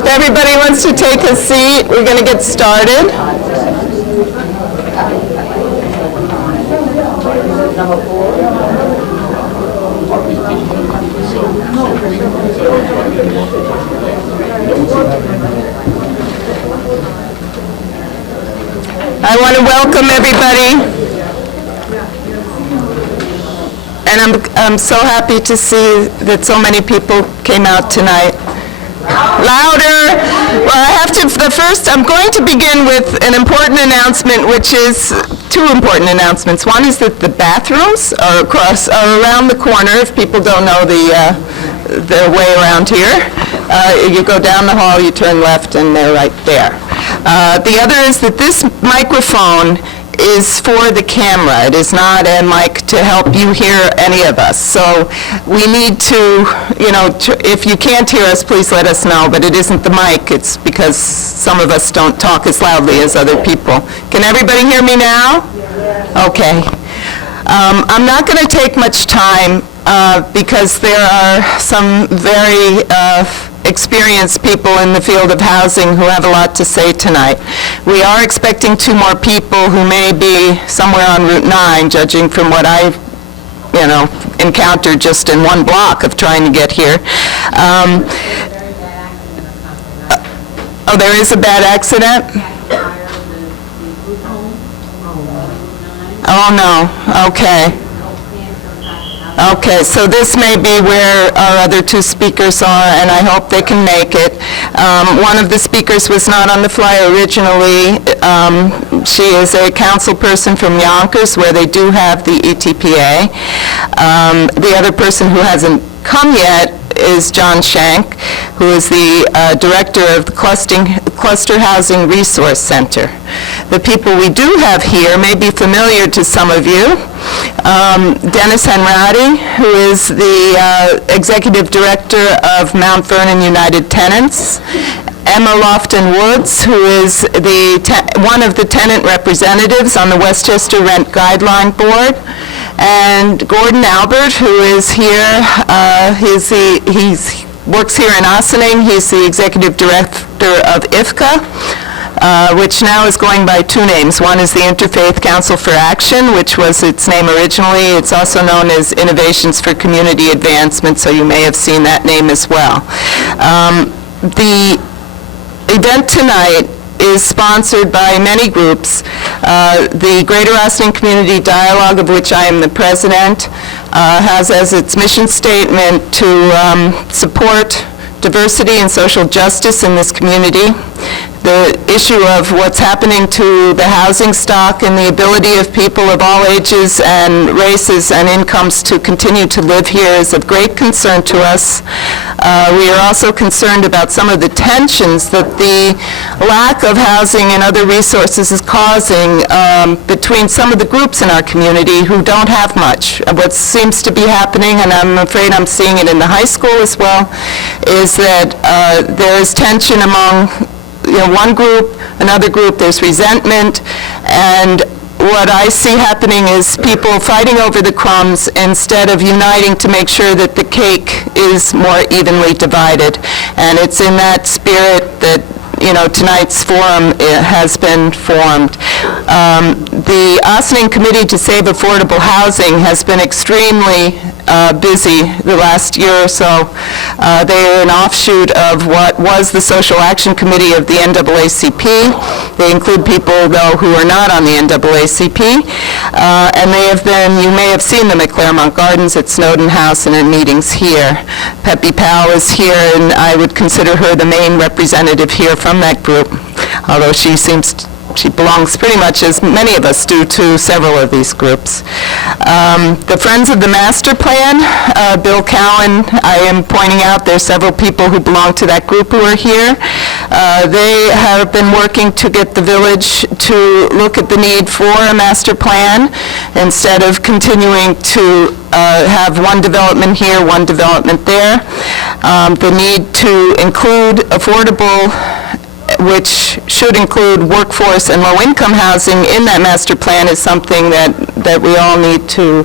If everybody wants to take a seat, we're going to get started. I want to welcome everybody. And I'm so happy to see that so many people came out tonight. Louder. Well, I'm going to begin with an important announcement, which is two important announcements. One is that the bathrooms are around the corner. If people don't know the way around here, you go down the hall, you turn left, and they're right there. The other is that this microphone is for the camera. It is not a mic to help you hear any of us. So we need to, if you can't hear us, please let us know. But it isn't the mic. It's because some of us don't talk as loudly as other people. Can everybody hear me now? Okay. I'm not going to take much time because there are some very experienced people in the field of housing who have a lot to say tonight. We are expecting 2 more people who may be somewhere on Route 9, judging from what I encountered just in one block of trying to get here. Oh, there is a bad accident? Oh, no. Okay. Okay, so this may be where our other 2 speakers are, and I hope they can make it. One of the speakers was not on the flyer originally. She is a council person from Yonkers, where they do have the etpa. The other person who hasn't come yet is John Shank, who is the director of the Cluster Housing Resource Center. The people we do have here may be familiar to some of you. Dennis Henrati, who is the executive director of Mount Vernon United Tenants. Emma Lofton-Woods, who is one of the tenant representatives on the Westchester Rent Guideline Board. And Gordon Albert, who is here, he works here in Ossining. He's the executive director of etpa, which now is going by 2 names. One is the Interfaith Council for Action, which was its name originally. It's also known as Innovations for Community Advancement, so you may have seen that name as well. The event tonight is sponsored by many groups. The Greater Ossining Community Dialogue, of which I am the president, has as its mission statement to support diversity and social justice in this community. The issue of what's happening to the housing stock and the ability of people of all ages and races and incomes to continue to live here is of great concern to us. We are also concerned about some of the tensions that the lack of housing and other resources is causing between some of the groups in our community who don't have much. What seems to be happening, and I'm afraid I'm seeing it in the high school as well, is that there is tension among one group, another group, there's resentment, and what I see happening is people fighting over the crumbs instead of uniting to make sure that the cake is more evenly divided. And it's in that spirit that tonight's forum has been formed. The Ossining Committee to Save Affordable Housing has been extremely busy the last year or so. They are an offshoot of what was the Social Action Committee of the NAACP. They include people, though, who are not on the NAACP. And they have been, you may have seen them at Claremont Gardens, at Snowden House, and in meetings here. Peppy Powell is here, and I would consider her the main representative here from that group, although she belongs pretty much, as many of us do, to several of these groups. The Friends of the Master Plan, Bill Cowan, I am pointing out there's several people who belong to that group who are here. They have been working to get the village to look at the need for a master plan instead of continuing to have one development here, one development there. The need to include affordable, which should include workforce and low-income housing in that master plan, is something that we all need to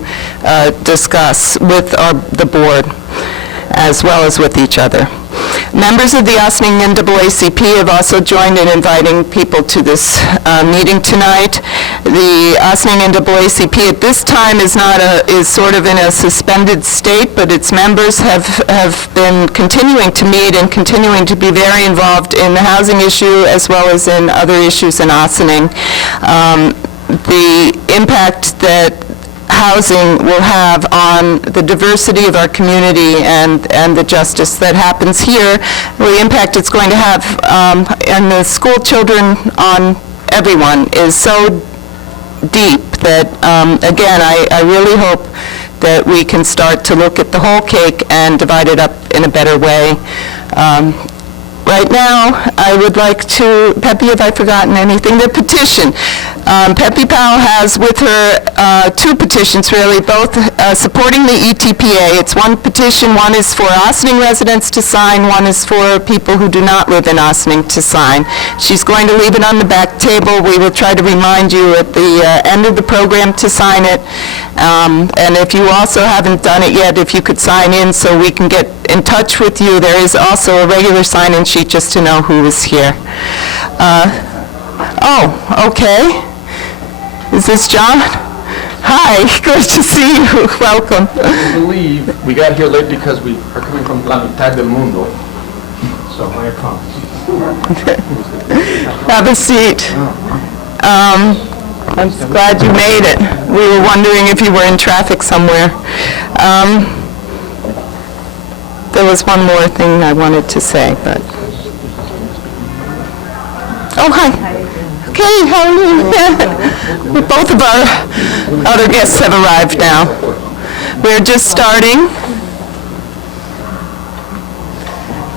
discuss with the board. as well as with each other. Members of the Ossining NAACP have also joined in inviting people to this meeting tonight. The Ossining NAACP at this time is sort of in a suspended state, but its members have been continuing to meet and continuing to be very involved in the housing issue as well as in other issues in Ossining. The impact that housing will have on the diversity of our community and the justice that happens here, the impact it's going to have on the school children, on everyone, is so deep that, again, I really hope that we can start to look at the whole cake and divide it up in a better way. Right now, I would like to, Pepe, have I forgotten anything? The petition. Pepe Powell has with her two petitions, really, both supporting the ETPA. It's one petition. One is for Ossining residents to sign. One is for people who do not live in Ossining to sign. She's going to leave it on the back table. We will try to remind you at the end of the program to sign it. And if you also haven't done it yet, if you could sign in so we can get in touch with you. There is also a regular sign-in sheet just to know who is here. Oh, okay. Is this John? Hi, good to see you. Welcome. I believe we got here late because we are coming from La Mitad del Mundo. So my apologies. Have a seat. I'm glad you made it. We were wondering if you were in traffic somewhere. There was one more thing I wanted to say, but... Oh, hi. Okay, how are you? Both of our other guests have arrived now. We're just starting.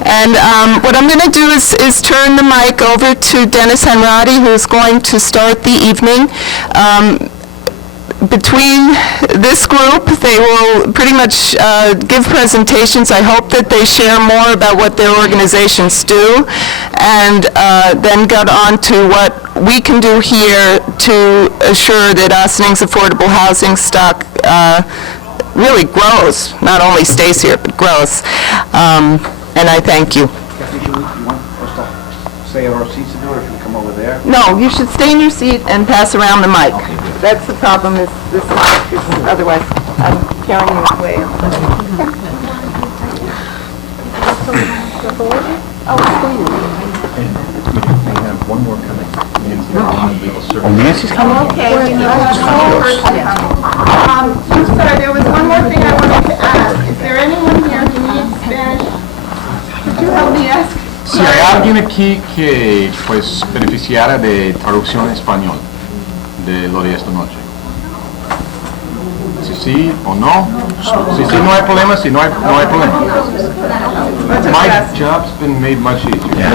And what I'm going to do is turn the mic over to Dennis Henrati, who's going to start the evening. Between this group, they will pretty much give presentations. I hope that they share more about what their organizations do, and then get on to what we can do here to assure that Ossining's affordable housing stock really grows, not only stays here, but grows. And I thank you. Kathy, do you want us to stay in our seats to do it, or should we come over there? No, you should stay in your seat and pass around the mic. That's the problem, is this is otherwise I'm carrying you away. We have one more coming. Oh, Nancy's coming? Okay, we know that's one person coming. I'm sorry, there was one more thing I wanted to ask. Is there anyone here who needs Spanish? Could you help me ask? Si hay alguien aquí que pues beneficiara de traducción en español de lo de esta noche. Si sí o no. Si sí no hay problema, si no hay problema. My job's been made much easier.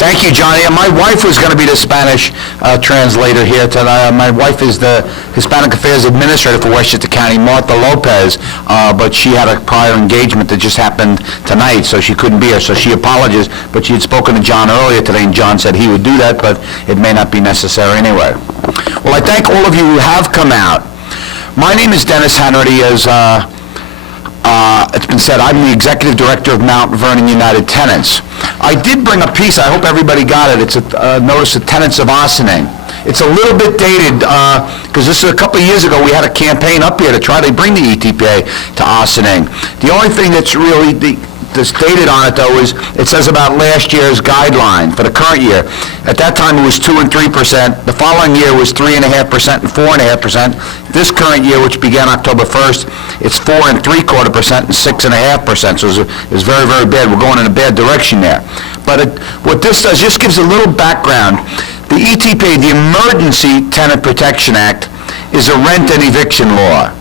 Thank you, Johnny. And my wife was going to be the Spanish translator here tonight. My wife is the Hispanic Affairs Administrator for Westchester County, Martha Lopez, but she had a prior engagement that just happened tonight, so she couldn't be here. So she apologizes, but she had spoken to John earlier today, and John said he would do that, but it may not be necessary anyway. Well, I thank all of you who have come out. My name is Dennis Henrati. As it's been said, I'm the Executive Director of Mount Vernon United Tenants. I did bring a piece, I hope everybody got it. It's a notice of Tenants of Ossining. It's a little bit dated, because this is a couple of years ago, we had a campaign up here to try to bring the ETPA to Ossining. The only thing that's really that's dated on it, though, is it says about last year's guideline for the current year. At that time, it was 2% and 3%. The following year was 3.5% and 4.5%. This current year, which began October 1st, it's 4.75% and 6.5%. So it's very, very bad. We're going in a bad direction there. But what this does, just gives a little background. The ETPA, the Emergency Tenant Protection Act, is a rent and eviction law.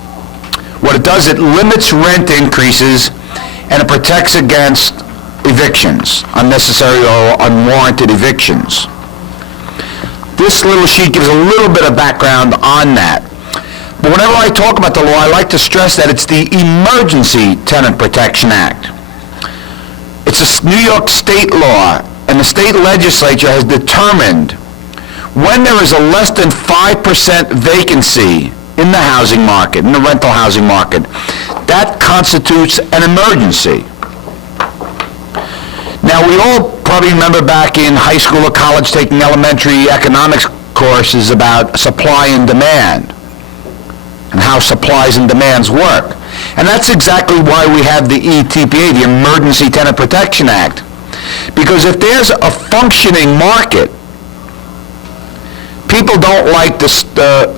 What it does, it limits rent increases and it protects against evictions, unnecessary or unwarranted evictions. This little sheet gives a little bit of background on that. But whenever I talk about the law, I like to stress that it's the Emergency Tenant Protection Act. It's a New York state law, and the state legislature has determined when there is a less than 5% vacancy in the housing market, in the rental housing market, that constitutes an emergency. Now, we all probably remember back in high school or college taking elementary economics courses about supply and demand and how supplies and demands work. And that's exactly why we have the ETPA, the Emergency Tenant Protection Act. Because if there's a functioning market, people don't like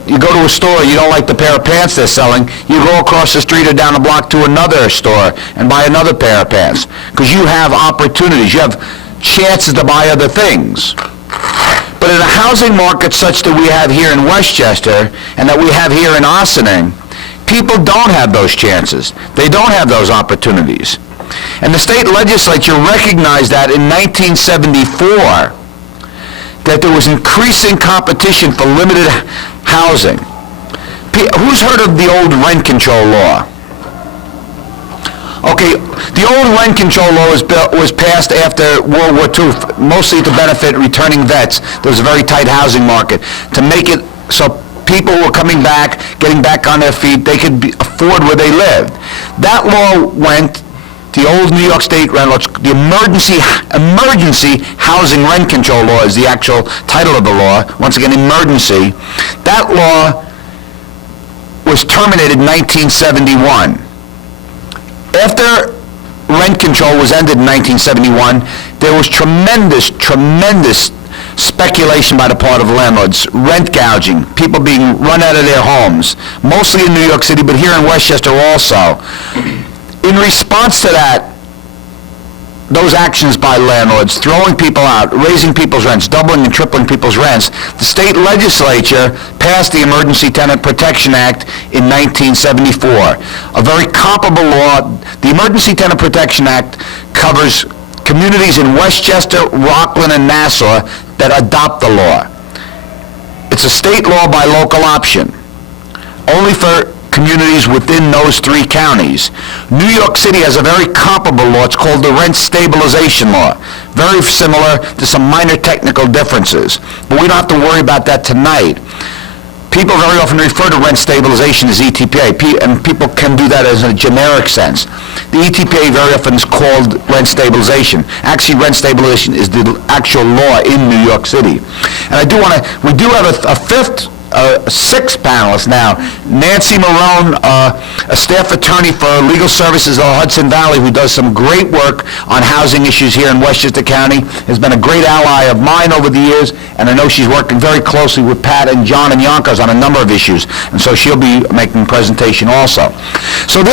you go to a store, you don't like the pair of pants they're selling, you go across the street or down the block to another store and buy another pair of pants. Because you have opportunities, you have chances to buy other things. But in a housing market such that we have here in Westchester and that we have here in Ossining, people don't have those chances. They don't have those opportunities. And the state legislature recognized that in 1974, that there was increasing competition for limited housing. Who's heard of the old rent control law? Okay, the old rent control law was passed after World War II, mostly to benefit returning vets. There was a very tight housing market. To make it so people were coming back, getting back on their feet, they could afford where they lived. That law went, the old New York State rent law, the emergency housing rent control law is the actual title of the law. Once again, emergency. That law was terminated in 1971. After rent control was ended in 1971, there was tremendous speculation by the part of landlords, rent gouging, people being run out of their homes, mostly in New York City, but here in Westchester also. In response to that, those actions by landlords, throwing people out, raising people's rents, doubling and tripling people's rents, the state legislature passed the Emergency Tenant Protection Act in 1974. A very comparable law. The Emergency Tenant Protection Act covers communities in Westchester, Rockland, and Nassau that adopt the law. It's a state law by local option, only for communities within those three counties. New York City has a very comparable law. It's called the Rent Stabilization Law. Very similar to some minor technical differences. But we don't have to worry about that tonight. People very often refer to rent stabilization as ETPA, and people can do that as a generic sense. The ETPA very often is called rent stabilization. Actually, rent stabilization is the actual law in New York City. And we do have a sixth panelist now, Nancy Marone, a staff attorney for Legal Services of the Hudson Valley, who does some great work on housing issues here in Westchester County, has been a great ally of mine over the years, and I know she's working very closely with Pat and John and Yonkers on a number of issues, and so she'll be making a presentation also. So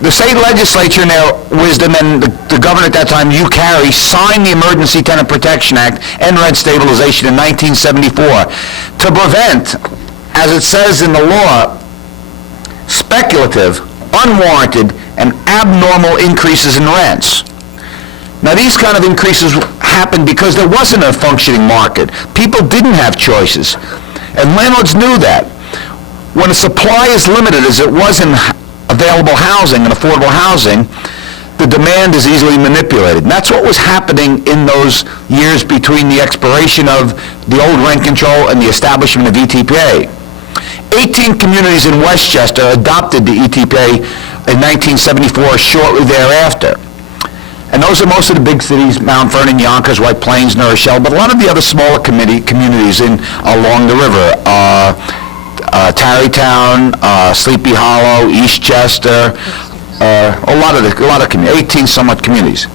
the state legislature in their wisdom, and the governor at that time, Hugh Carey, signed the Emergency Tenant Protection Act and rent stabilization in 1974 to prevent, as it says in the law, speculative, unwarranted, and abnormal increases in rents. Now, these kind of increases happened because there wasn't a functioning market. People didn't have choices, and landlords knew that. When a supply is limited, as it was in available housing and affordable housing, the demand is easily manipulated. And that's what was happening in those years between the expiration of the old rent control and the establishment of ETPA. 18 communities in Westchester adopted the ETPA in 1974, shortly thereafter. And those are most of the big cities, Mount Vernon, Yonkers, White Plains, New Rochelle, but a lot of the other smaller communities along the river, Tarrytown, Sleepy Hollow, Eastchester, a lot of communities, 18 somewhat communities.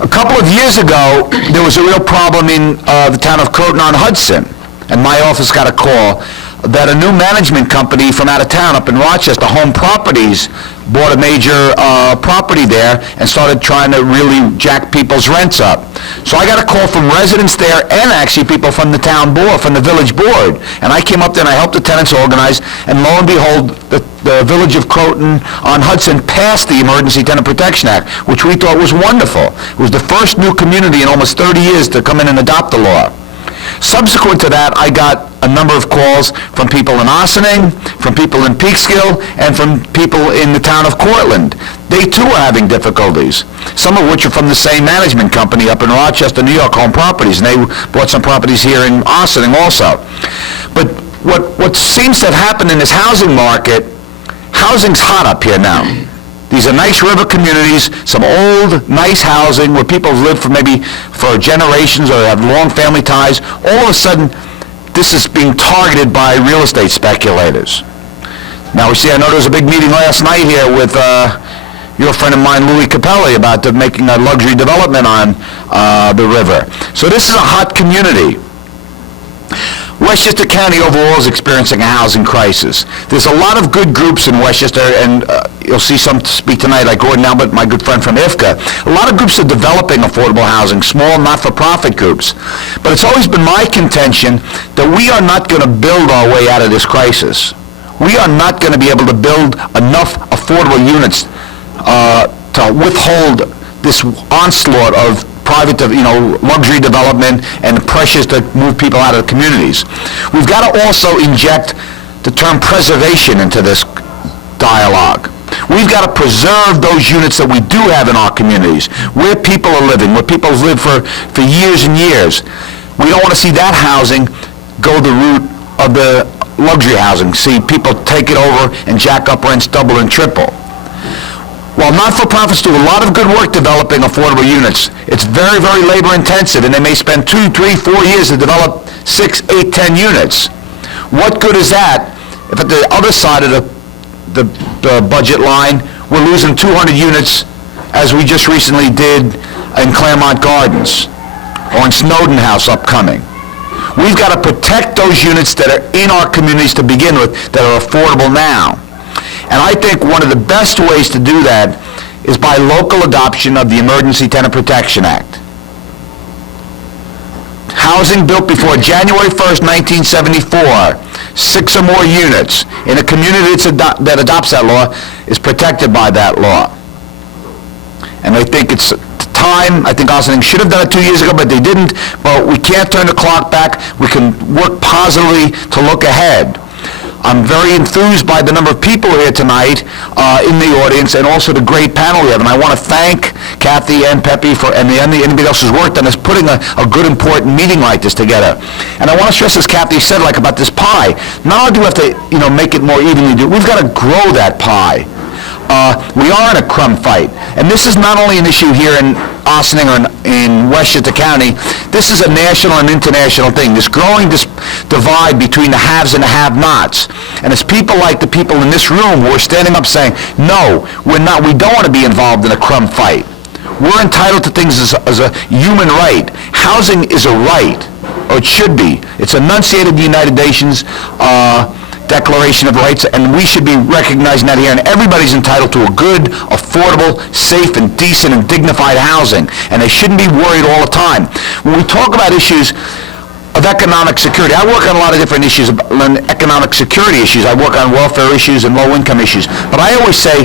A couple of years ago, there was a real problem in the town of Croton-on-Hudson, and my office got a call that a new management company from out of town up in Rochester, Home Properties, bought a major property there and started trying to really jack people's rents up. So I got a call from residents there and actually people from the town board, from the village board. And I came up there and I helped the tenants organize, and lo and behold, the village of Croton-on-Hudson passed the Emergency Tenant Protection Act, which we thought was wonderful. It was the first new community in almost 30 years to come in and adopt the law. Subsequent to that, I got a number of calls from people in Ossining, from people in Peekskill, and from people in the town of Cortland. They too are having difficulties, some of which are from the same management company up in Rochester, New York, Home Properties, and they bought some properties here in Ossining also. But what seems to have happened in this housing market, Housing's hot up here now. These are nice river communities, some old, nice housing where people have lived for generations or have long family ties. All of a sudden, this is being targeted by real estate speculators. Now, I know there was a big meeting last night here with your friend of mine, Louis Capelli, about making a luxury development on the river. So this is a hot community. Westchester County overall is experiencing a housing crisis. There's a lot of good groups in Westchester, and you'll see some speak tonight, like Gordon Albert, my good friend from IFCA. A lot of groups are developing affordable housing, small not-for-profit groups. But it's always been my contention that we are not going to build our way out of this crisis. We are not going to be able to build enough affordable units to withhold this onslaught of private, luxury development and the pressures to move people out of the communities. We've got to also inject the term preservation into this dialogue. We've got to preserve those units that we do have in our communities, where people are living, where people have lived for years and years. We don't want to see that housing go the route of the luxury housing, see people take it over and jack up rents double and triple. While not-for-profits do a lot of good work developing affordable units, it's very, very labor-intensive, and they may spend 2, 3, 4 years to develop 6, 8, 10 units. What good is that if at the other side of the budget line, we're losing 200 units, as we just recently did in Claremont Gardens, or in Snowden House upcoming? We've got to protect those units that are in our communities to begin with, that are affordable now. And I think one of the best ways to do that is by local adoption of the Emergency Tenant Protection Act. Housing built before January 1st, 1974, 6 or more units in a community that adopts that law is protected by that law. And I think it's time. I think Ossining should have done it 2 years ago, but they didn't. But we can't turn the clock back. We can work positively to look ahead. I'm very enthused by the number of people here tonight in the audience, and also the great panel we have. And I want to thank Kathy and Pepe and anybody else who's worked on this, putting a good, important meeting like this together. And I want to stress, as Kathy said, like about this pie, not only do we have to make it more evenly, we've got to grow that pie. We are in a crumb fight. And this is not only an issue here in Ossining or in Westchester County, this is a national and international thing. This growing divide between the haves and the have-nots. And it's people like the people in this room who are standing up saying, no, we don't want to be involved in a crumb fight. We're entitled to things as a human right. Housing is a right, or it should be. It's enunciated in the United Nations Declaration of Rights, and we should be recognizing that here. And everybody's entitled to a good, affordable, safe, and decent, and dignified housing. And they shouldn't be worried all the time. When we talk about issues of economic security, I work on a lot of different issues, economic security issues. I work on welfare issues and low-income issues. But I always say,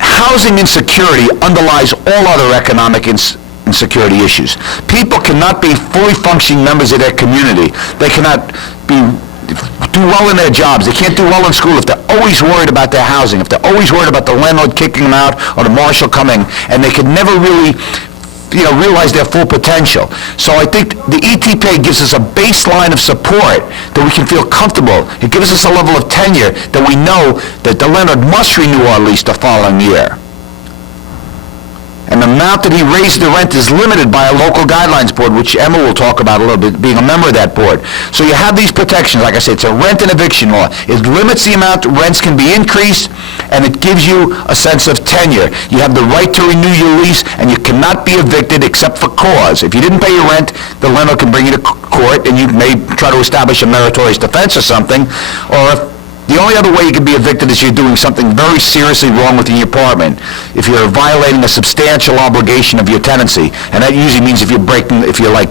housing insecurity underlies all other economic insecurity issues. People cannot be fully functioning members of their community. They cannot do well in their jobs. They can't do well in school if they're always worried about their housing, if they're always worried about the landlord kicking them out or the marshal coming, and they can never really realize their full potential. So I think the etpa gives us a baseline of support that we can feel comfortable. It gives us a level of tenure that we know that the landlord must renew our lease the following year. And the amount that he raised the rent is limited by a local guidelines board, which Emma will talk about a little bit, being a member of that board. So you have these protections. Like I said, it's a rent and eviction law. It limits the amount rents can be increased, and it gives you a sense of tenure. You have the right to renew your lease, and you cannot be evicted except for cause. If you didn't pay your rent, the landlord can bring you to court, and you may try to establish a meritorious defense or something, or if the only other way you can be evicted is you're doing something very seriously wrong within your apartment. If you're violating a substantial obligation of your tenancy, and that usually means if you're like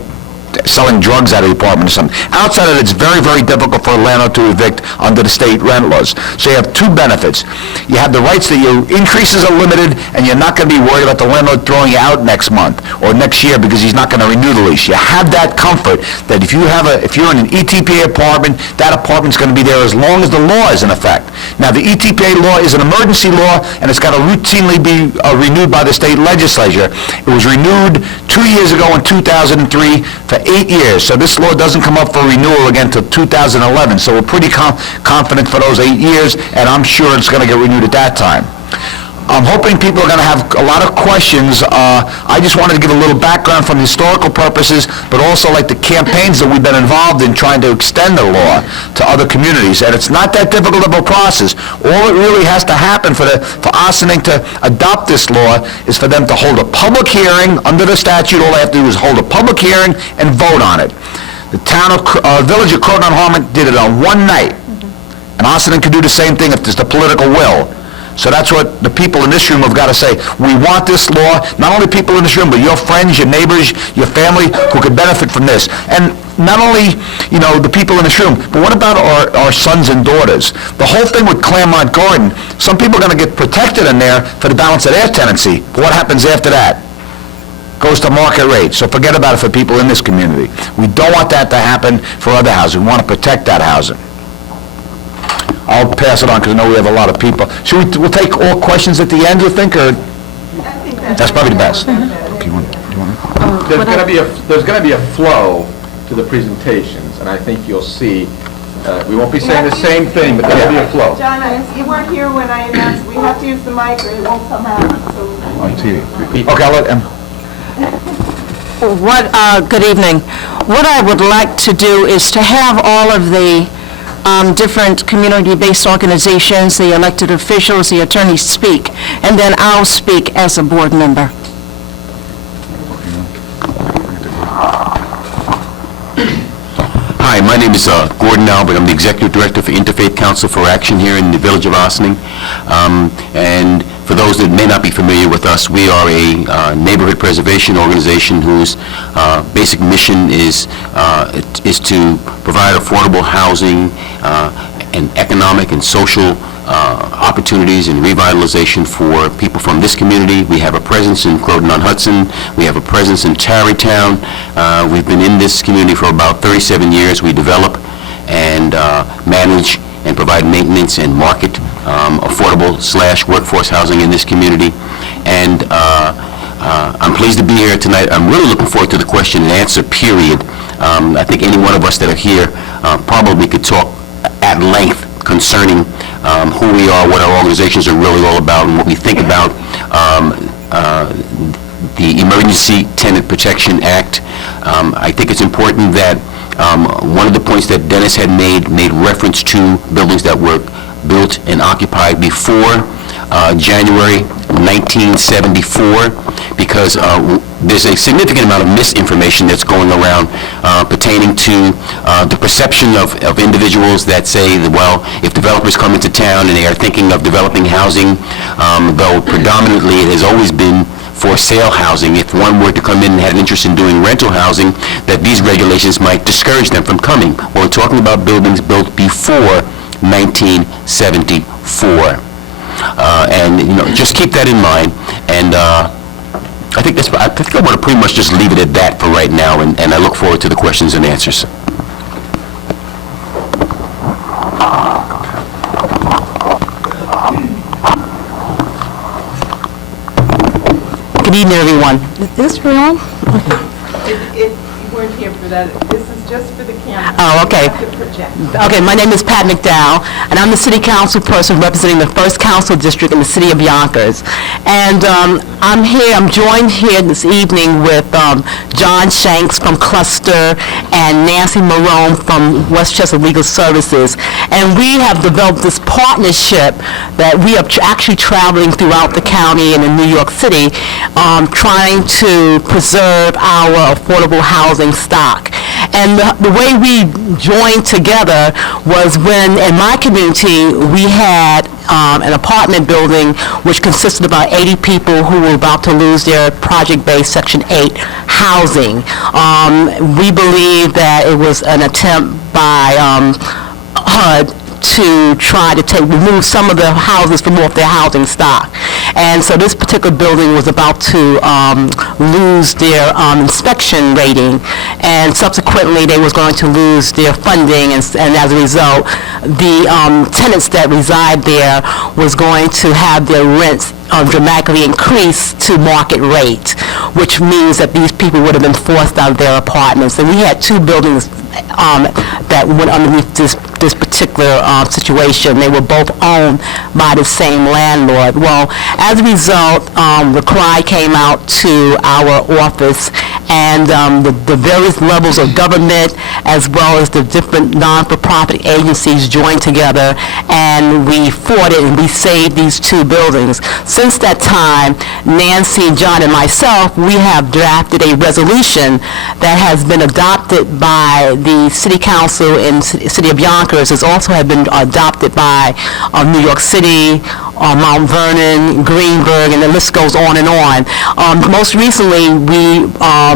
selling drugs out of the apartment or something. Outside of it, it's very, very difficult for a landlord to evict under the state rent laws. So you have two benefits. You have the rights that your increases are limited, and you're not going to be worried about the landlord throwing you out next month or next year because he's not going to renew the lease. You have that comfort that if you're in an etpa apartment, that apartment's going to be there as long as the law is in effect. Now, the etpa law is an emergency law, and it's got to routinely be renewed by the state legislature. It was renewed 2 years ago in 2003 for 8 years. So this law doesn't come up for renewal again until 2011. So we're pretty confident for those 8 years, and I'm sure it's going to get renewed at that time. I'm hoping people are going to have a lot of questions. I just wanted to give a little background from historical purposes, but also like the campaigns that we've been involved in trying to extend the law to other communities. And it's not that difficult of a process. All it really has to happen for Ossining to adopt this law is for them to hold a public hearing under the statute. All they have to do is hold a public hearing and vote on it. The town of, village of Croton-on-Harmon did it on one night. And Ossining can do the same thing if there's the political will. So that's what the people in this room have got to say. We want this law, not only people in this room, but your friends, your neighbors, your family who could benefit from this. And not only, the people in this room, but what about our sons and daughters? The whole thing with Claremont Garden, some people are going to get protected in there for the balance of their tenancy. But what happens after that? Goes to market rate. So forget about it for people in this community. We don't want that to happen for other housing. We want to protect that housing. I'll pass it on because I know we have a lot of people. We'll take all questions at the end, you think, or? That's probably the best. Okay, you want to? There's going to be a flow to the presentations, and I think you'll see, we won't be saying the same thing, but there'll be a flow. John, you weren't here when I announced, we have to use the mic or it won't come out, so. On TV. Okay, I'll let him. Good evening. What I would like to do is to have all of the different community-based organizations, the elected officials, the attorneys speak, and then I'll speak as a board member. Hi, my name is Gordon Albert. I'm the Executive Director for Interfaith Council for Action here in the Village of Ossining. And for those that may not be familiar with us, we are a neighborhood preservation organization whose basic mission is to provide affordable housing and economic and social opportunities and revitalization for people from this community. We have a presence in Croton-on-Hudson. We have a presence in Tarrytown. We've been in this community for about 37 years. We develop and manage and provide maintenance and market affordable/workforce housing in this community. And I'm pleased to be here tonight. I'm really looking forward to the question and answer period. I think any one of us that are here probably could talk at length concerning who we are, what our organizations are really all about, and what we think about the Emergency Tenant Protection Act. I think it's important that one of the points that Dennis had made reference to buildings that were built and occupied before January 1974, because there's a significant amount of misinformation that's going around pertaining to the perception of individuals that say that, well, if developers come into town and they are thinking of developing housing, though predominantly it has always been for sale housing, if one were to come in and had an interest in doing rental housing, that these regulations might discourage them from coming. Well, we're talking about buildings built before 1974. And, just keep that in mind. And I think I want to pretty much just leave it at that for right now, and I look forward to the questions and answers. Good evening, everyone. Is this real? If you weren't here for that, this is just for the camera. Oh, okay. You have to project. Okay, my name is Pat McDowell, and I'm the city council person representing the 1st Council District in the city of Yonkers. And I'm joined here this evening with John Shanks from Cluster and Nancy Marone from Westchester Legal Services. And we have developed this partnership that we are actually traveling throughout the county and in New York City, trying to preserve our affordable housing stock. And the way we joined together was when, in my community, we had an apartment building which consisted of about 80 people who were about to lose their project-based Section 8 housing. We believe that it was an attempt by HUD to try to remove some of the houses from off their housing stock. And so this particular building was about to lose their inspection rating, and subsequently they was going to lose their funding, and as a result, the tenants that reside there was going to have their rents dramatically increased to market rate, which means that these people would have been forced out of their apartments. And we had two buildings that went underneath this particular situation. They were both owned by the same landlord. Well, as a result, the cry came out to our office, and the various levels of government, as well as the different non-for-profit agencies, joined together, and we fought it, and we saved these two buildings. Since that time, Nancy, John, and myself, we have drafted a resolution that has been adopted by the City Council in City of Yonkers. It's also have been adopted by New York City, Mount Vernon, Greenburgh, and the list goes on and on. Most recently, we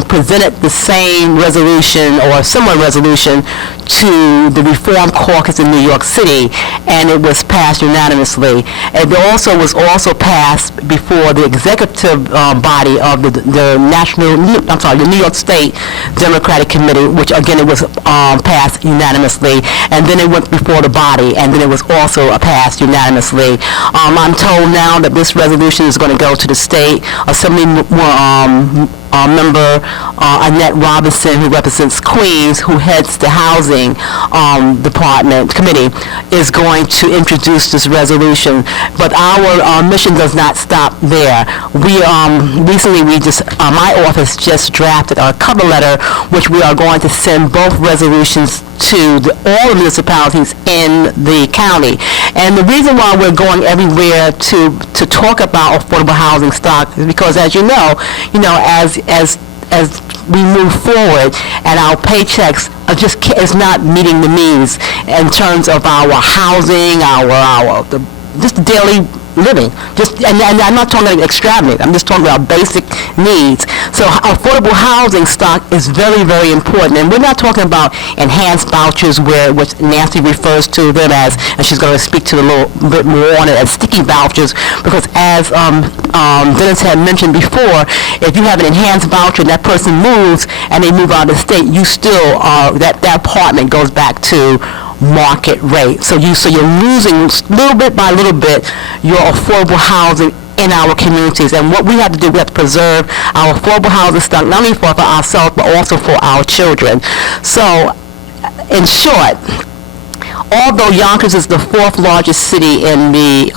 presented the same resolution or a similar resolution to the Reform Caucus in New York City, and it was passed unanimously. It also was passed before the executive body of the New York State Democratic Committee, which again it was passed unanimously, and then it went before the body, and then it was also passed unanimously. I'm told now that this resolution is going to go to the State Assembly member Annette Robinson, who represents Queens, who heads the Housing Department Committee, is going to introduce this resolution. But our mission does not stop there. We recently, my office just drafted a cover letter, which we are going to send both resolutions to all the municipalities in the county. And the reason why we're going everywhere to talk about affordable housing stock is because, as you know, as we move forward and our paychecks is not meeting the needs in terms of our housing, just daily living. And I'm not talking about extravagant. I'm just talking about basic needs. So affordable housing stock is very, very important. And we're not talking about enhanced vouchers, which Nancy refers to them as, and she's going to speak to a little bit more on it, as sticky vouchers, because as Dennis had mentioned before, if you have an enhanced voucher and that person moves and they move out of the state, you still, that apartment goes back to market rate. So you're losing little bit by little bit your affordable housing in our communities. And what we have to do, we have to preserve our affordable housing stock, not only for ourselves, but also for our children. So, in short, although Yonkers is the fourth largest city in the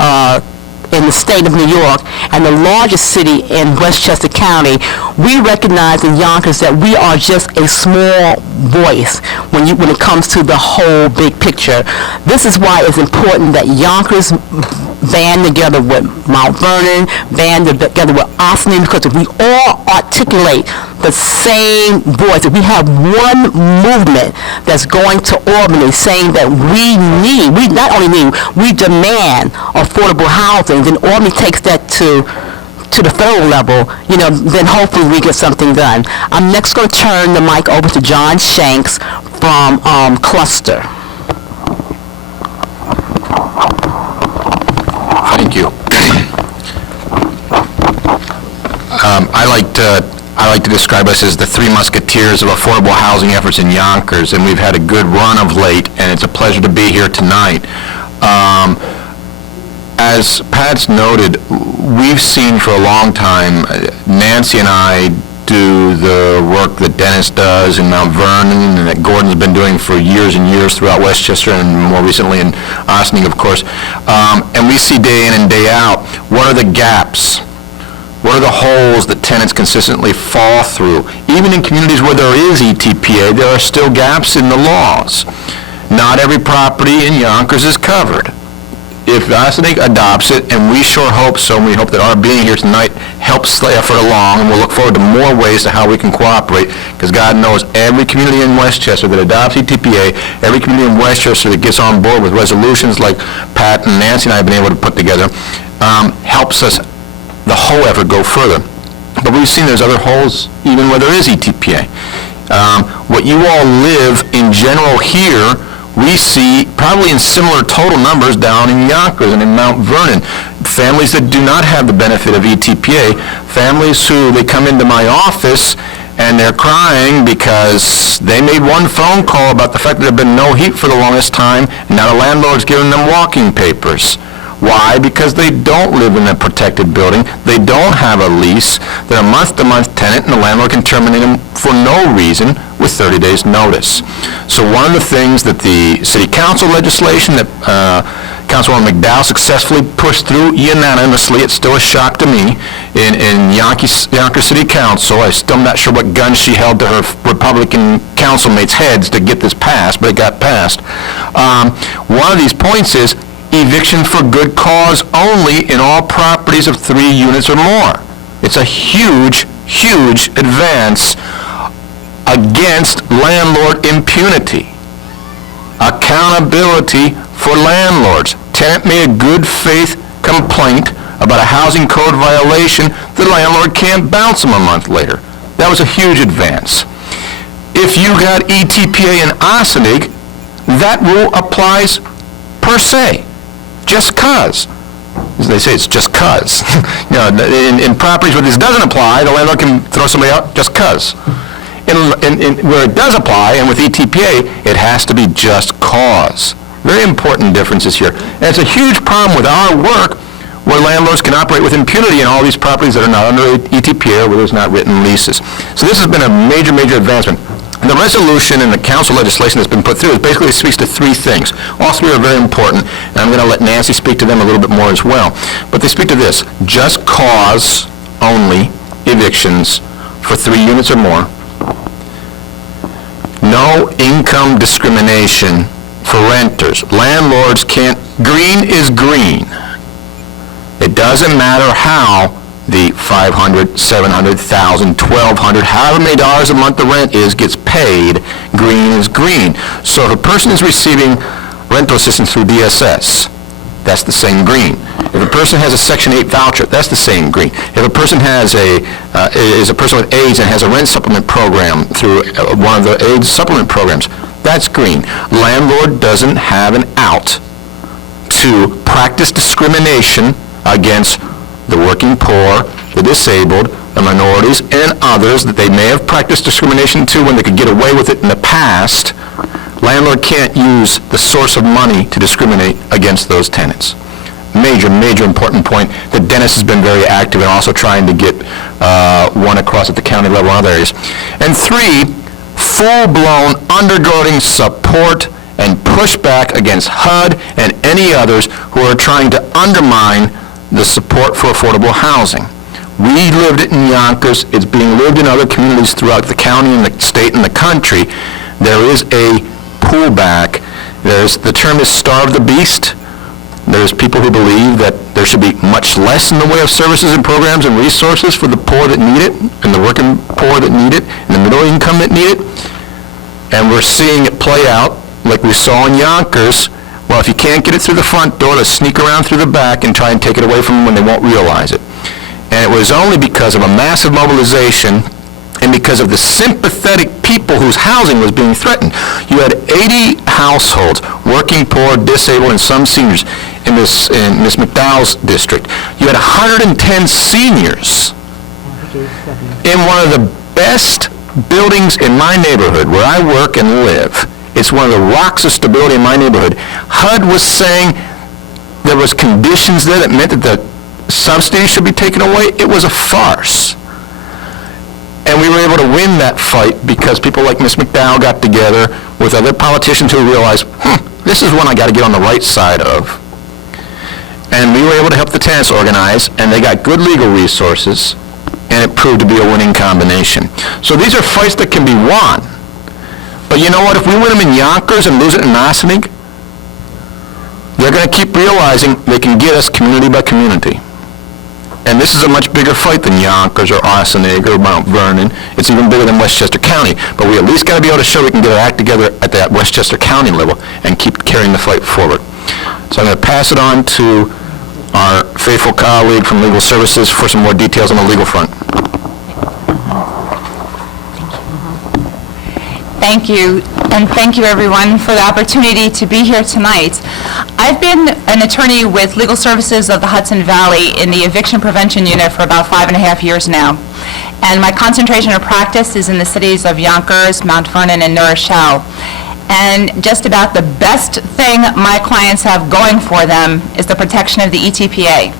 state of New York and the largest city in Westchester County, we recognize in Yonkers that we are just a small voice when it comes to the whole big picture. This is why it's important that Yonkers band together with Mount Vernon, band together with Ossining, because if we all articulate the same voice, if we have one movement that's going to Albany saying that we demand affordable housing, then Albany takes that to the federal level, then hopefully we get something done. I'm next going to turn the mic over to John Shanks from Cluster. Thank you. I like to describe us as the three musketeers of affordable housing efforts in Yonkers, and we've had a good run of late, and it's a pleasure to be here tonight. As Pat's noted, we've seen for a long time, Nancy and I do the work that Dennis does in Mount Vernon and that Gordon's been doing for years and years throughout Westchester and more recently in Ossining, of course. And we see day in and day out, what are the gaps? What are the holes that tenants consistently fall through? Even in communities where there is ETPA, there are still gaps in the laws. Not every property in Yonkers is covered. If Ossining adopts it, and we sure hope so, and we hope that our being here tonight helps the effort along, and we'll look forward to more ways to how we can cooperate, because God knows every community in Westchester that adopts ETPA, every community in Westchester that gets on board with resolutions like Pat and Nancy and I have been able to put together, helps us, the whole effort, go further. But we've seen there's other holes even where there is ETPA. What you all live in general here, we see probably in similar total numbers down in Yonkers and in Mount Vernon. families that do not have the benefit of ETPA, families who, they come into my office and they're crying because they made one phone call about the fact that there have been no heat for the longest time, and now the landlord's giving them walking papers. Why? Because they don't live in a protected building, they don't have a lease, they're a month-to-month tenant, and the landlord can terminate them for no reason with 30 days' notice. So one of the things that the city council legislation that Councilwoman McDowell successfully pushed through unanimously, it's still a shock to me, in Yonkers City Council. I'm still not sure what gun she held to her Republican councilmates' heads to get this passed, but it got passed. One of these points is eviction for good cause only in all properties of 3 units or more. It's a huge, huge advance against landlord impunity. Accountability for landlords. Tenant made a good faith complaint about a housing code violation, the landlord can't bounce them a month later. That was a huge advance. If you got ETPA in Ossining, that rule applies per se, just 'cause. As they say, it's just 'cause. You know, in properties where this doesn't apply, the landlord can throw somebody out just 'cause. Where it does apply, and with ETPA, it has to be just cause. Very important differences here. And it's a huge problem with our work where landlords can operate with impunity in all these properties that are not under ETPA or where there's not written leases. So this has been a major, major advancement. And the resolution and the council legislation that's been put through basically speaks to 3 things. All 3 are very important, and I'm going to let Nancy speak to them a little bit more as well. But they speak to this: just cause only evictions for 3 units or more. No income discrimination for renters. Landlords can't, green is green. It doesn't matter how the $500, $700, $1,000, $1,200, however many dollars a month the rent is, gets paid, green is green. So if a person is receiving rental assistance through DSS, that's the same green. If a person has a Section 8 voucher, that's the same green. If a person has is a person with AIDS and has a rent supplement program through one of the AIDS supplement programs, that's green. Landlord doesn't have an out to practice discrimination against the working poor, the disabled, the minorities, and others that they may have practiced discrimination to when they could get away with it in the past. Landlord can't use the source of money to discriminate against those tenants. Major, major important point that Dennis has been very active in also trying to get one across at the county level and other areas. And 3, full-blown undergirding support and pushback against HUD and any others who are trying to undermine the support for affordable housing. We lived it in Yonkers. It's being lived in other communities throughout the county and the state and the country. There is a pullback. The term is starve the beast. There's people who believe that there should be much less in the way of services and programs and resources for the poor that need it, and the working poor that need it, and the middle income that need it. And we're seeing it play out like we saw in Yonkers. Well, if you can't get it through the front door, let's sneak around through the back and try and take it away from them when they won't realize it. And it was only because of a massive mobilization and because of the sympathetic people whose housing was being threatened. You had 80 households, working poor, disabled, and some seniors in Ms. McDowell's district. You had 110 seniors in one of the best buildings in my neighborhood where I work and live. It's one of the rocks of stability in my neighborhood. HUD was saying there was conditions there that meant that the subsidies should be taken away. It was a farce. And we were able to win that fight because people like Ms. McDowell got together with other politicians who realized, this is one I got to get on the right side of. And we were able to help the tenants organize, and they got good legal resources, and it proved to be a winning combination. So these are fights that can be won. But you know what? If we win them in Yonkers and lose it in Ossining, they're going to keep realizing they can get us community by community. And this is a much bigger fight than Yonkers or Ossining or Mount Vernon. It's even bigger than Westchester County. But we at least got to be able to show we can get our act together at that Westchester County level and keep carrying the fight forward. So I'm going to pass it on to our faithful colleague from Legal Services for some more details on the legal front. Thank you, and thank you, everyone, for the opportunity to be here tonight. I've been an attorney with Legal Services of the Hudson Valley in the Eviction Prevention Unit for about 5.5 years now, and my concentration of practice is in the cities of Yonkers, Mount Vernon, and New Rochelle. And just about the best thing my clients have going for them is the protection of the ETPA.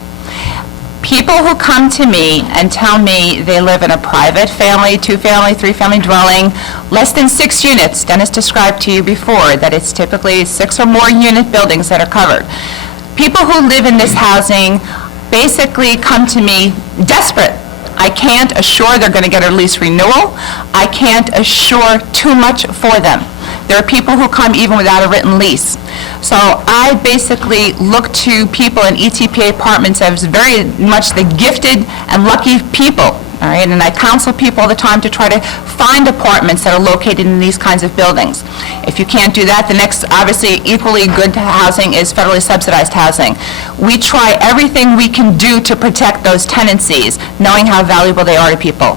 People who come to me and tell me they live in a private family, 2-family, 3-family dwelling, less than 6 units, Dennis described to you before that it's typically 6 or more unit buildings that are covered. People who live in this housing basically come to me desperate. I can't assure they're going to get a lease renewal. I can't assure too much for them. There are people who come even without a written lease. So I basically look to people in ETPA apartments as very much the gifted and lucky people, all right? And I counsel people all the time to try to find apartments that are located in these kinds of buildings. If you can't do that, the next, obviously, equally good housing is federally subsidized housing. We try everything we can do to protect those tenancies, knowing how valuable they are to people.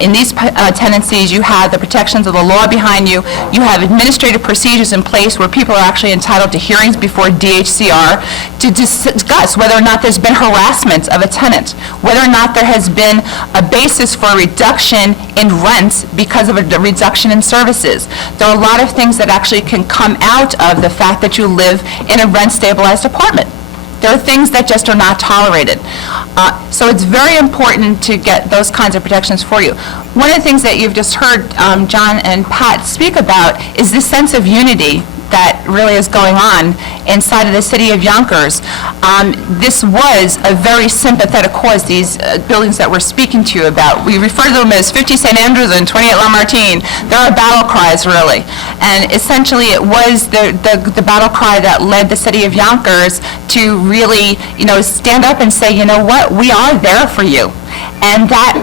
In these tenancies, you have the protections of the law behind you. You have administrative procedures in place where people are actually entitled to hearings before DHCR to discuss whether or not there's been harassment of a tenant, whether or not there has been a basis for a reduction in rents because of a reduction in services. There are a lot of things that actually can come out of the fact that you live in a rent-stabilized apartment. There are things that just are not tolerated. So it's very important to get those kinds of protections for you. One of the things that you've just heard John and Pat speak about is this sense of unity that really is going on inside of the city of Yonkers. This was a very sympathetic cause, these buildings that we're speaking to you about. We refer to them as 50 St. Andrews and 28 Lamartine. There are battle cries, really. And essentially, it was the battle cry that led the city of Yonkers to really, stand up and say, you know what, we are there for you. And that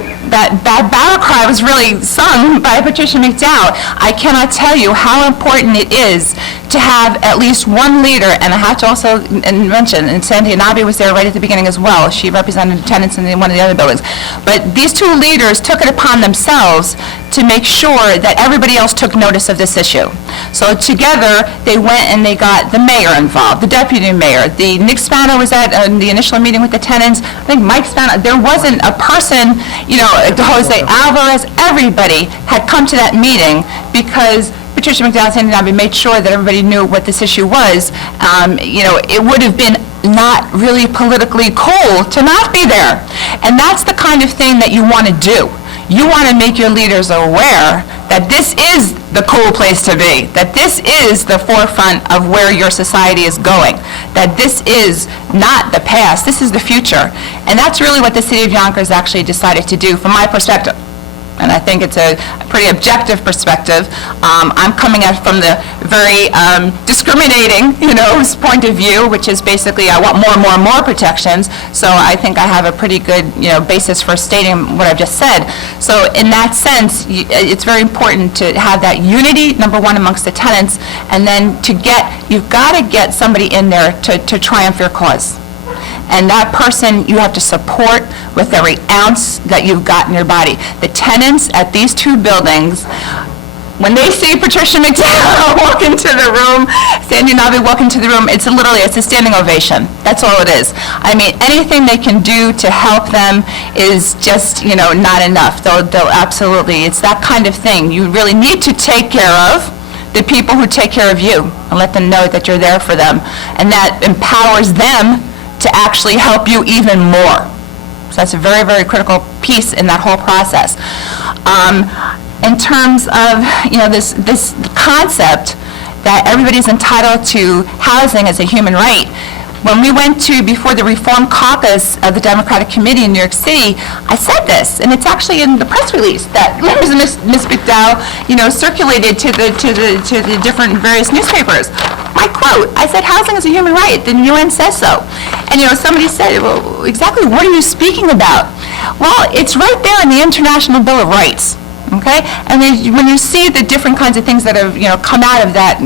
battle cry was really sung by Patricia McDowell. I cannot tell you how important it is to have at least one leader, and I have to also mention, and Sandy Anabi was there right at the beginning as well. She represented tenants in one of the other buildings. But these two leaders took it upon themselves to make sure that everybody else took notice of this issue. So together, they went and they got the mayor involved, the deputy mayor. Nick Spano was at the initial meeting with the tenants. I think Mike Spano, there wasn't a person, Jose Alvarez, everybody had come to that meeting because Patricia McDowell and Sandy Anabi made sure that everybody knew what this issue was. It would have been not really politically cool to not be there. And that's the kind of thing that you want to do. You want to make your leaders aware that this is the cool place to be, that this is the forefront of where your society is going, that this is not the past, this is the future. And that's really what the city of Yonkers actually decided to do from my perspective. And I think it's a pretty objective perspective. I'm coming at it from the very discriminating, point of view, which is basically I want more and more and more protections. So I think I have a pretty good, basis for stating what I've just said. So in that sense, it's very important to have that unity, number one, amongst the tenants, and then you've got to get somebody in there to triumph your cause. And that person you have to support with every ounce that you've got in your body. The tenants at these two buildings, when they see Patricia McDowell walk into the room, Sandy Anabi walk into the room, it's a standing ovation. That's all it is. I mean, anything they can do to help them is just, not enough. They'll absolutely, it's that kind of thing. You really need to take care of the people who take care of you and let them know that you're there for them. And that empowers them to actually help you even more. So that's a very, very critical piece in that whole process. In terms of, this concept that everybody's entitled to housing as a human right, when we went before the Reform Caucus of the Democratic Committee in New York City, I said this, and it's actually in the press release that members of Ms. McDowell, circulated to the different various newspapers. My quote, I said, housing is a human right, the UN says so. And somebody said, well, exactly what are you speaking about? Well, it's right there in the International Bill of Rights. Okay? And then when you see the different kinds of things that have, come out of that,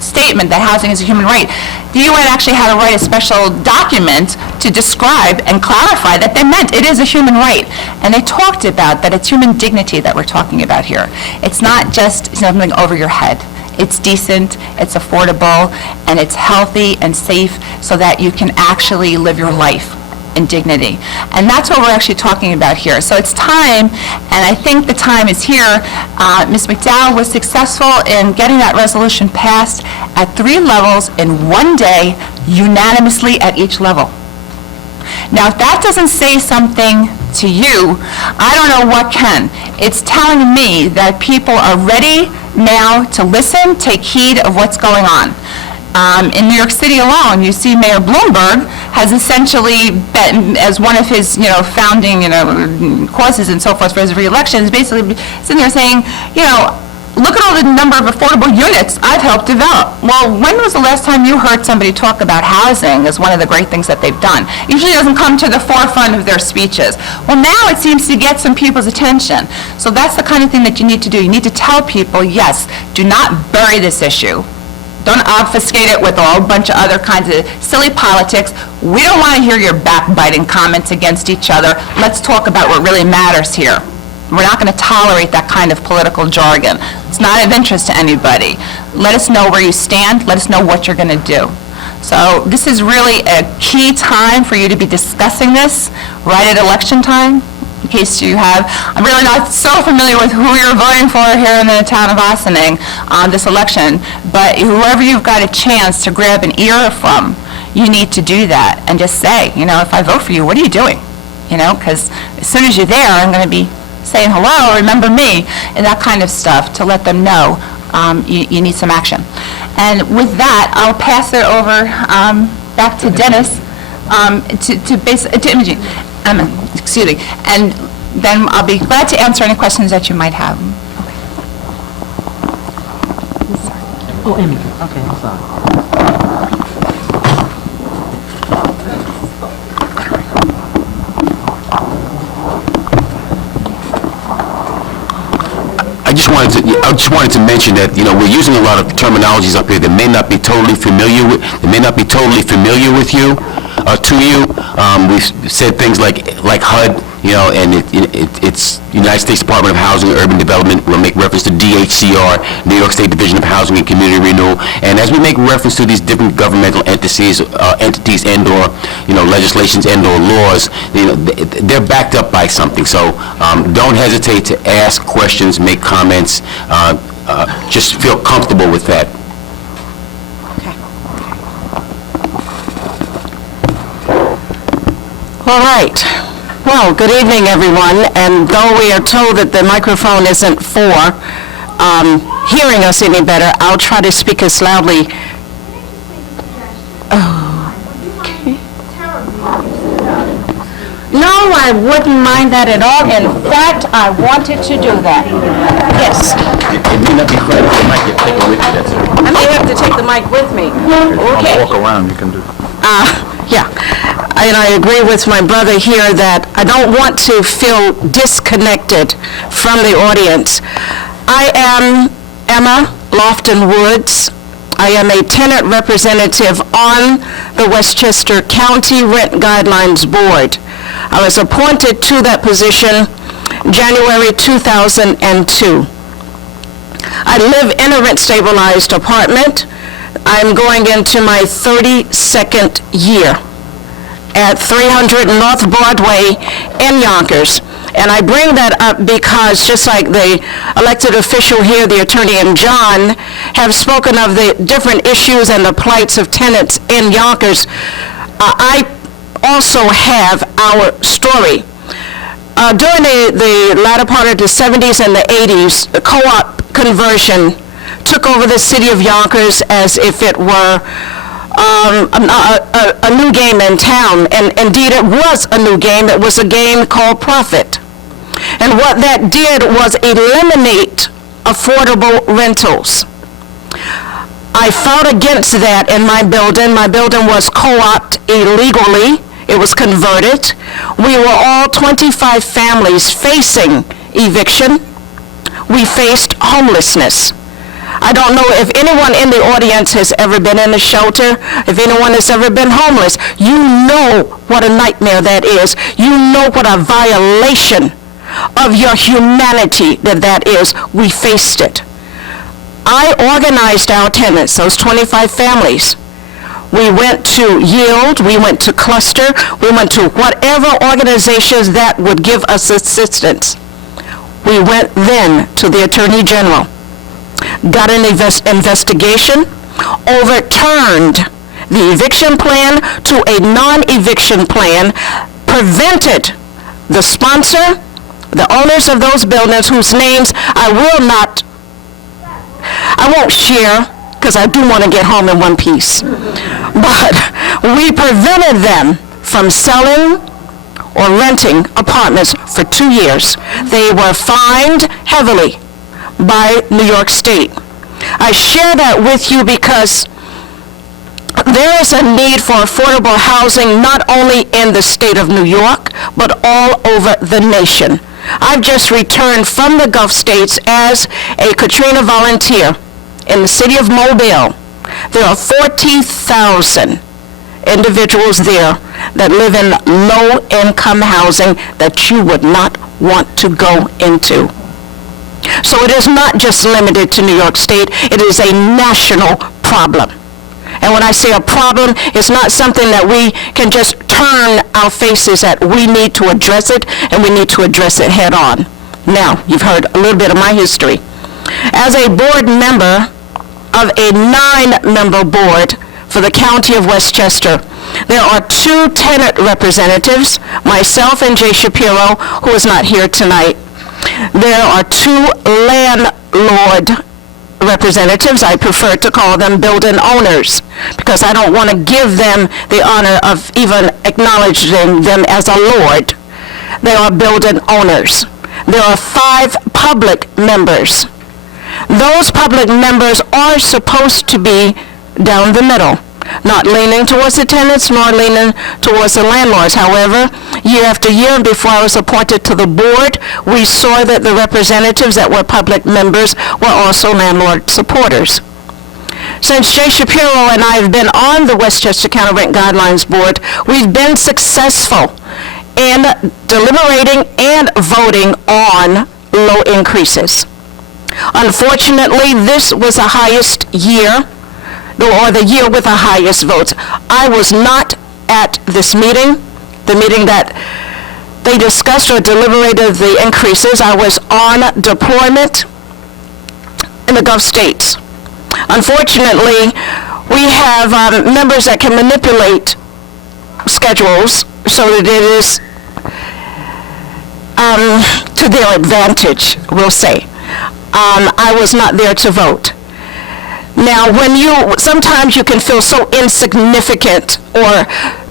statement that housing is a human right, the UN actually had to write a special document to describe and clarify that they meant it is a human right. And they talked about that it's human dignity that we're talking about here. It's not just something over your head. It's decent, it's affordable, and it's healthy and safe so that you can actually live your life in dignity. And that's what we're actually talking about here. So it's time, and I think the time is here. Ms. McDowell was successful in getting that resolution passed at 3 levels in 1 day, unanimously at each level. Now, if that doesn't say something to you, I don't know what can. It's telling me that people are ready now to listen, take heed of what's going on. In New York City alone, you see Mayor Bloomberg has essentially been, as one of his, founding, causes and so forth for his re-election, is basically sitting there saying, look at all the number of affordable units I've helped develop. Well, when was the last time you heard somebody talk about housing as one of the great things that they've done? Usually it doesn't come to the forefront of their speeches. Well, now it seems to get some people's attention. So that's the kind of thing that you need to do. You need to tell people, yes, do not bury this issue. Don't obfuscate it with a whole bunch of other kinds of silly politics. We don't want to hear your backbiting comments against each other. Let's talk about what really matters here. We're not going to tolerate that kind of political jargon. It's not of interest to anybody. Let us know where you stand. Let us know what you're going to do. So this is really a key time for you to be discussing this right at election time. In case you have, I'm really not so familiar with who you're voting for here in the town of Ossining on this election, but whoever you've got a chance to grab an ear from, you need to do that and just say, if I vote for you, what are you doing? Because as soon as you're there, I'm going to be saying hello, remember me, and that kind of stuff to let them know you need some action. And with that, I'll pass it over back to Dennis to Imogene. Excuse me, and then I'll be glad to answer any questions that you might have. Oh, Amy. Okay, I'm sorry. I just wanted to mention that, we're using a lot of terminologies up here that may not be totally familiar with, you, to you. We've said things like HUD, and it's United States Department of Housing and Urban Development. We'll make reference to DHCR, New York State Division of Housing and Community Renewal. And as we make reference to these different governmental entities and/or, legislations and/or laws, they're backed up by something. So don't hesitate to ask questions, make comments. Just feel comfortable with that. All right. Well, good evening, everyone. And though we are told that the microphone isn't for hearing us any better, I'll try to speak as loudly. Okay. No, I wouldn't mind that at all. In fact, I wanted to do that. Yes. It may not be correct, you might get taken with you, that's all. I may have to take the mic with me. Okay. Walk around, you can do. Yeah, and I agree with my brother here that I don't want to feel disconnected from the audience. I am Emma Lofton Woods. I am a tenant representative on the Westchester County Rent Guidelines Board. I was appointed to that position January 2002. I live in a rent-stabilized apartment. I'm going into my 32nd year at 300 North Broadway in Yonkers. And I bring that up because just like the elected official here, the attorney and John, have spoken of the different issues and the plights of tenants in Yonkers, I also have our story. During the latter part of the 70s and the 80s, the co-op conversion took over the city of Yonkers as if it were a new game in town. And indeed, it was a new game. It was a game called profit. And what that did was eliminate affordable rentals. I fought against that in my building. My building was co-opted illegally. It was converted. We were all 25 families facing eviction. We faced homelessness. I don't know if anyone in the audience has ever been in a shelter, if anyone has ever been homeless. You know what a nightmare that is. You know what a violation of your humanity that is. We faced it. I organized our tenants, those 25 families. We went to Yield, we went to Cluster, we went to whatever organizations that would give us assistance. We went then to the Attorney General, got an investigation, overturned the eviction plan to a non-eviction plan, prevented the sponsor, the owners of those buildings whose names I won't share because I do want to get home in one piece. But we prevented them from selling or renting apartments for 2 years. They were fined heavily by New York State. I share that with you because there is a need for affordable housing not only in the state of New York, but all over the nation. I've just returned from the Gulf states as a Katrina volunteer in the city of Mobile. There are 40,000 individuals there that live in low-income housing that you would not want to go into. So it is not just limited to New York State, it is a national problem. And when I say a problem, it's not something that we can just turn our faces at. We need to address it, and we need to address it head on. Now, you've heard a little bit of my history. As a board member of a 9-member board for the County of Westchester, there are 2 tenant representatives, myself and Jay Shapiro, who is not here tonight. There are 2 landlord representatives. I prefer to call them building owners because I don't want to give them the honor of even acknowledging them as a lord. They are building owners. There are 5 public members. Those public members are supposed to be down the middle, not leaning towards the tenants nor leaning towards the landlords. However, year after year, before I was appointed to the board, we saw that the representatives that were public members were also landlord supporters. Since Jay Shapiro and I have been on the Westchester County Rent Guidelines Board, we've been successful in deliberating and voting on low increases. Unfortunately, this was the highest year, or the year with the highest votes. I was not at this meeting, the meeting that they discussed or deliberated the increases. I was on deployment in the Gulf states. Unfortunately, we have members that can manipulate schedules so that it is to their advantage, we'll say. I was not there to vote. Now, sometimes you can feel so insignificant, or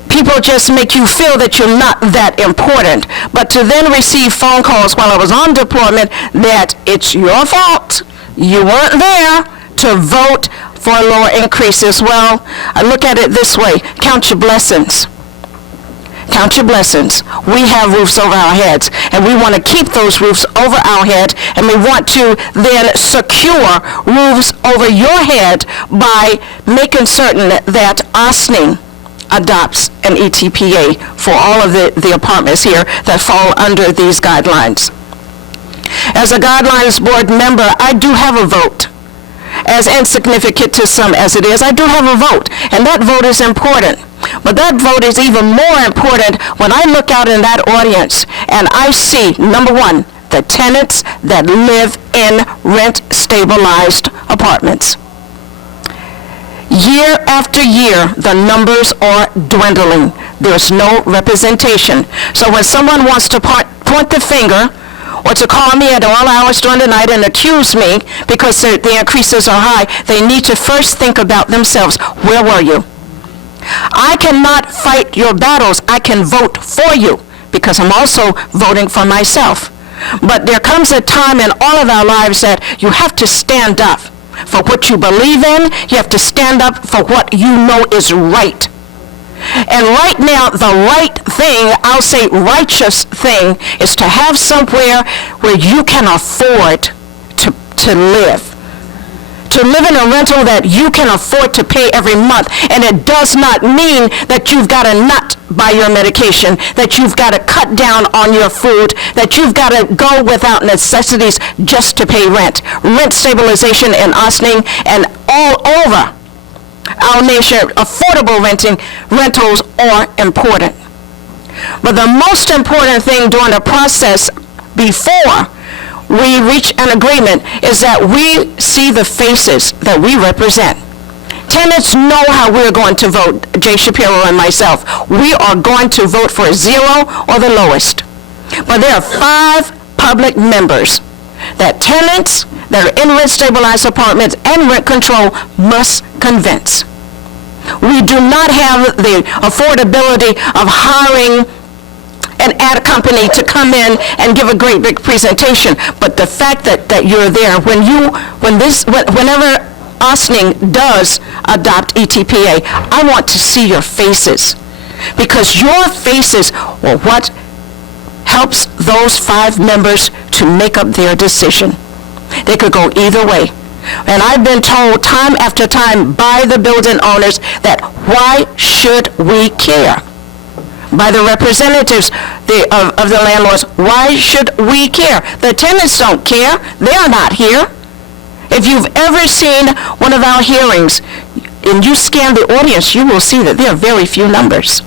people just make you feel that you're not that important. But to then receive phone calls while I was on deployment that it's your fault, you weren't there to vote for lower increases. Well, I look at it this way: count your blessings. Count your blessings. We have roofs over our heads, and we want to keep those roofs over our head, and we want to then secure roofs over your head by making certain that Ossining adopts an etpa for all of the apartments here that fall under these guidelines. As a guidelines board member, I do have a vote. As insignificant to some as it is, I do have a vote, and that vote is important. But that vote is even more important when I look out in that audience and I see, number one, the tenants that live in rent-stabilized apartments. Year after year, the numbers are dwindling. There's no representation. So when someone wants to point the finger or to call me at all hours during the night and accuse me because the increases are high, they need to first think about themselves. Where were you? I cannot fight your battles. I can vote for you because I'm also voting for myself. But there comes a time in all of our lives that you have to stand up for what you believe in. You have to stand up for what you know is right. And right now, the right thing, I'll say righteous thing, is to have somewhere where you can afford to live. To live in a rental that you can afford to pay every month. And it does not mean that you've got to not buy your medication, that you've got to cut down on your food, that you've got to go without necessities just to pay rent. Rent stabilization in Ossining and all over our nation, affordable rentals are important. But the most important thing during the process before we reach an agreement is that we see the faces that we represent. Tenants know how we're going to vote, Jay Shapiro and myself. We are going to vote for 0 or the lowest. But there are 5 public members that tenants that are in rent-stabilized apartments and rent control must convince. We do not have the affordability of hiring an ad company to come in and give a great big presentation, but the fact that you're there, whenever Ossining does adopt etpa, I want to see your faces, because your faces are what helps those 5 members to make up their decision. They could go either way. And I've been told time after time by the building owners that why should we care? By the representatives of the landlords, why should we care? The tenants don't care. They are not here. If you've ever seen one of our hearings and you scan the audience, you will see that there are very few numbers.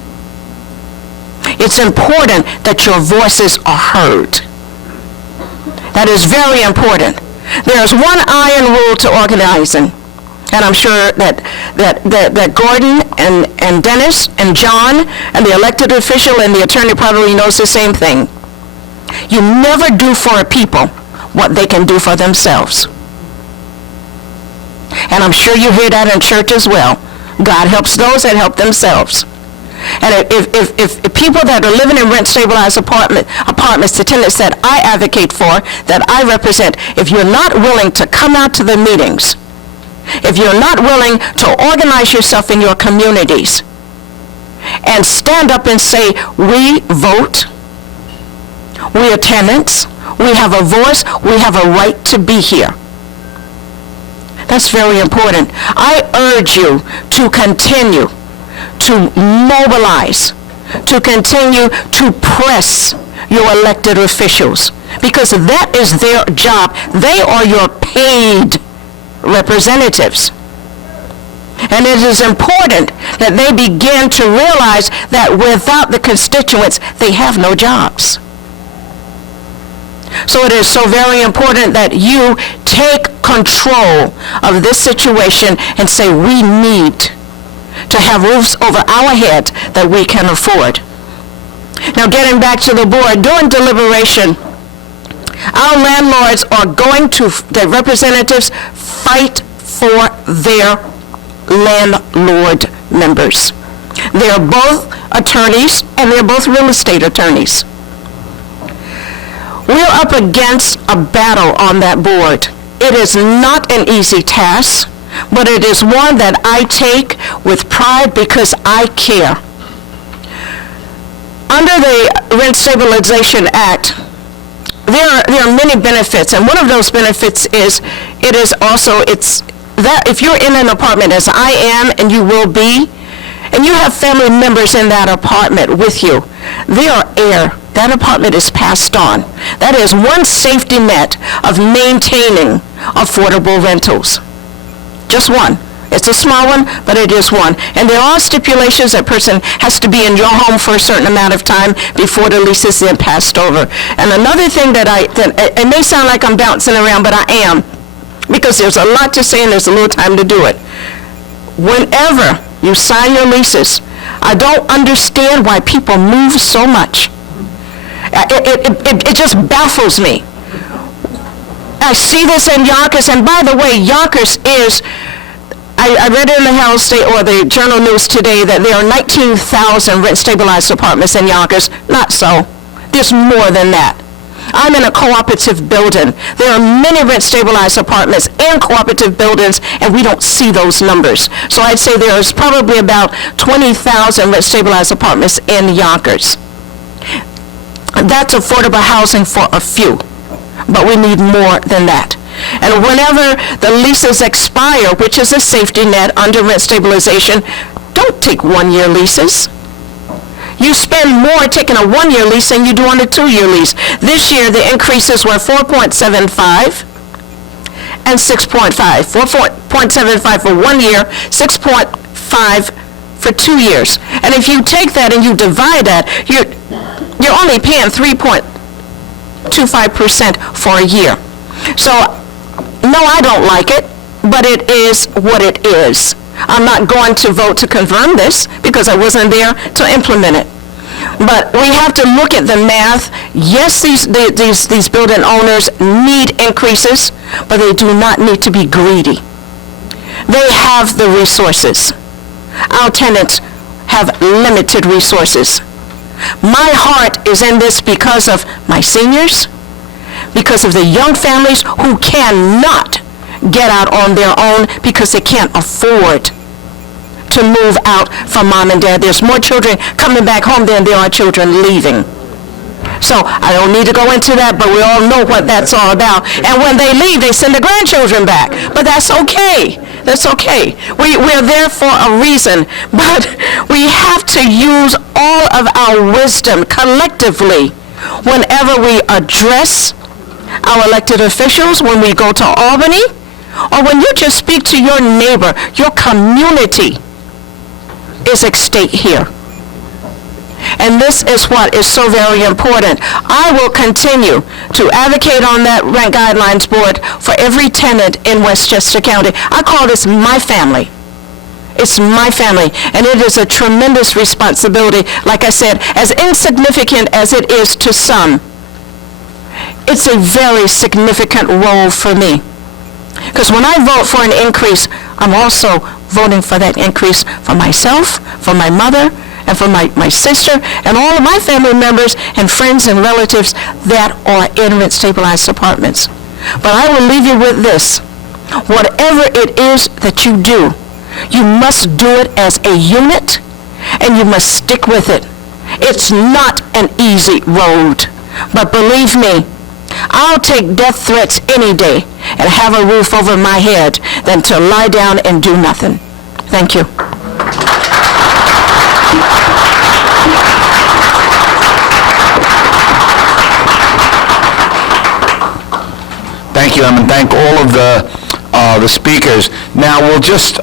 It's important that your voices are heard. That is very important. There's one iron rule to organizing. And I'm sure that Gordon and Dennis and John and the elected official and the attorney probably knows the same thing. You never do for a people what they can do for themselves. And I'm sure you hear that in church as well. God helps those that help themselves. And if people that are living in rent-stabilized apartments, the tenants that I advocate for, that I represent, if you're not willing to come out to the meetings, if you're not willing to organize yourself in your communities and stand up and say, we vote, we are tenants, we have a voice, we have a right to be here. That's very important. I urge you to continue to mobilize, to continue to press your elected officials, because that is their job. They are your paid representatives. And it is important that they begin to realize that without the constituents, they have no jobs. So it is so very important that you take control of this situation and say, we need to have roofs over our head that we can afford. Now, getting back to the board, during deliberation, our landlords are going to, the representatives, fight for their landlord members. They are both attorneys, and they're both real estate attorneys. We're up against a battle on that board. It is not an easy task, but it is one that I take with pride because I care. Under the Rent Stabilization Act, there are many benefits, and one of those benefits is that if you're in an apartment, as I am and you will be, and you have family members in that apartment with you, they are heir. That apartment is passed on. That is one safety net of maintaining affordable rentals. Just one. It's a small one, but it is one. And there are stipulations that person has to be in your home for a certain amount of time before the lease is then passed over. And another thing that it may sound like I'm bouncing around, but I am, because there's a lot to say and there's a little time to do it. Whenever you sign your leases, I don't understand why people move so much. It just baffles me. I see this in Yonkers, and by the way, Yonkers is, I read in the Herald State or the Journal News today that there are 19,000 rent-stabilized apartments in Yonkers. Not so. There's more than that. I'm in a cooperative building. There are many rent-stabilized apartments in cooperative buildings, and we don't see those numbers. So I'd say there's probably about 20,000 rent-stabilized apartments in Yonkers. That's affordable housing for a few, but we need more than that. And whenever the leases expire, which is a safety net under rent stabilization, don't take one-year leases. You spend more taking a one-year lease than you do on a two-year lease. This year, the increases were 4.75 and 6.5. 4.75 for 1 year, 6.5 for 2 years. And if you take that and you divide that, you're only paying 3.25% for a year. So, no, I don't like it, but it is what it is. I'm not going to vote to confirm this because I wasn't there to implement it. But we have to look at the math. Yes, these building owners need increases, but they do not need to be greedy. They have the resources. Our tenants have limited resources. My heart is in this because of my seniors, because of the young families who cannot get out on their own because they can't afford to move out from mom and dad. There's more children coming back home than there are children leaving. So I don't need to go into that, but we all know what that's all about. And when they leave, they send the grandchildren back. But that's okay. That's okay. We're there for a reason. But we have to use all of our wisdom collectively whenever we address our elected officials, when we go to Albany, or when you just speak to your neighbor. Your community is at stake here. And this is what is so very important. I will continue to advocate on that Rent Guidelines Board for every tenant in Westchester County. I call this my family. It's my family, and it is a tremendous responsibility. Like I said, as insignificant as it is to some, it's a very significant role for me. Because when I vote for an increase, I'm also voting for that increase for myself, for my mother, and for my sister, and all of my family members and friends and relatives that are in rent-stabilized apartments. But I will leave you with this. Whatever it is that you do, you must do it as a unit, and you must stick with it. It's not an easy road, but believe me, I'll take death threats any day and have a roof over my head than to lie down and do nothing. Thank you. Thank you, and thank all of the speakers. Now, we'll just